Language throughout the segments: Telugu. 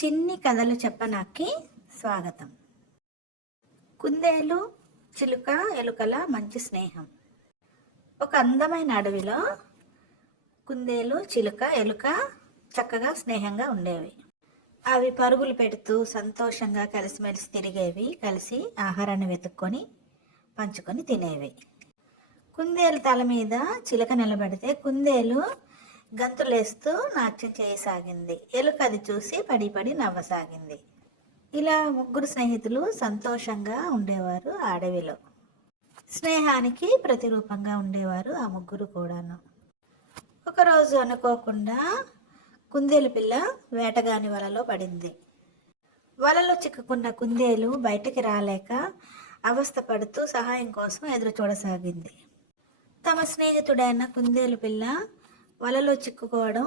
చిన్ని కథలు చెప్పనాకి స్వాగతం. కుందేలు చిలుక ఎలుకల మంచి స్నేహం. ఒక అందమైన అడవిలో కుందేలు చిలుక ఎలుక చక్కగా స్నేహంగా ఉండేవి. అవి పరుగులు పెడుతూ సంతోషంగా కలిసిమెలిసి తిరిగేవి. కలిసి ఆహారాన్ని వెతుక్కొని పంచుకొని తినేవి. కుందేలు తల మీద చిలుక నిలబడితే కుందేలు గంతులేస్తూ నాట్యం చేయసాగింది. ఎలుక అది చూసి పడి పడి నవ్వసాగింది. ఇలా ముగ్గురు స్నేహితులు సంతోషంగా ఉండేవారు ఆ అడవిలో. స్నేహానికి ప్రతిరూపంగా ఉండేవారు ఆ ముగ్గురు కూడాను. ఒకరోజు అనుకోకుండా కుందేలు పిల్ల వేటగాని వలలో పడింది. వలలో చిక్కుకున్న కుందేలు బయటికి రాలేక అవస్థపడుతూ సహాయం కోసం ఎదురు చూడసాగింది. తమ స్నేహితుడైన కుందేలు పిల్ల వలలో చిక్కుకోవడం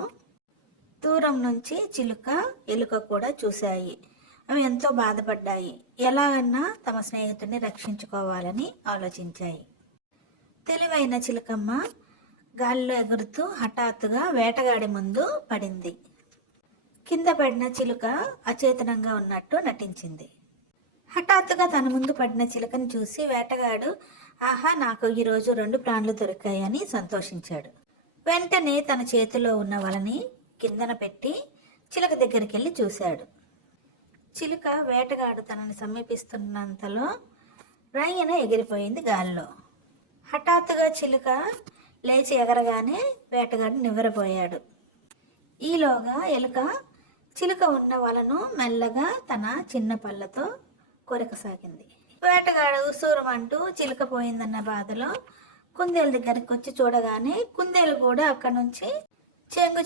దూరం నుంచి చిలుక ఎలుక కూడా చూశాయి. అవి ఎంతో బాధపడ్డాయి. ఎలాగన్నా తమ స్నేహితుడిని రక్షించుకోవాలని ఆలోచించాయి. తెలివైన చిలుకమ్మ గాలిలో ఎగురుతూ హఠాత్తుగా వేటగాడి ముందు పడింది. కింద పడిన చిలుక అచేతనంగా ఉన్నట్టు నటించింది. హఠాత్తుగా తన ముందు పడిన చిలుకను చూసి వేటగాడు ఆహా, నాకు ఈరోజు 2 ప్రాణులు దొరికాయని సంతోషించాడు. వెంటనే తన చేతిలో ఉన్న వలని కిందన పెట్టి చిలుక దగ్గరికి వెళ్ళి చూశాడు. చిలుక వేటగాడు తనని సమీపిస్తున్నంతలో రయ్యన ఎగిరిపోయింది గాల్లో. హఠాత్తుగా చిలుక లేచి ఎగరగానే వేటగాడు నివ్వెరపోయాడు. ఈలోగా ఎలుక చిలుక ఉన్న వలను మెల్లగా తన చిన్న పళ్ళతో కొరకసాగింది. వేటగాడు సూరమంటూ చిలుక పోయిందన్న బాధలో కుందేలు దగ్గరికి వచ్చి చూడగానే కుందేలు కూడా అక్కడి నుంచి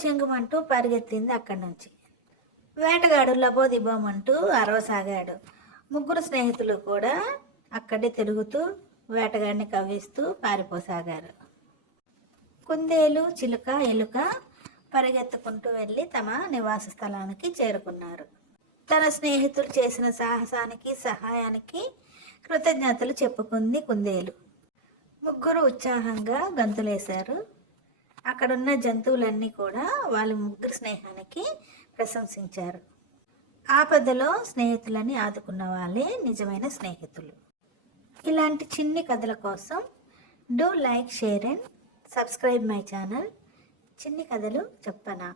చెంగుమంటూ పరిగెత్తింది. అక్కడి నుంచి వేటగాడు లబోదిబోమంటూ అరవసాగాడు. ముగ్గురు స్నేహితులు కూడా అక్కడే తిరుగుతూ వేటగాడిని కవ్విస్తూ పారిపోసాగారు. కుందేలు చిలుక ఎలుక పరిగెత్తుకుంటూ వెళ్ళి తమ నివాస స్థలానికి చేరుకున్నారు. తన స్నేహితులు చేసిన సాహసానికి సహాయానికి కృతజ్ఞతలు చెప్పుకుంది కుందేలు. ముగ్గురు ఉత్సాహంగా గంతులేశారు. అక్కడున్న జంతువులన్నీ కూడా వాళ్ళ ముగ్గురు స్నేహానికి ప్రశంసించారు. ఆపదలో స్నేహితులని ఆదుకున్న వాళ్ళే నిజమైన స్నేహితులు. ఇలాంటి చిన్ని కథల కోసం do like, share and subscribe my channel చిన్ని కథలు చెప్పనా.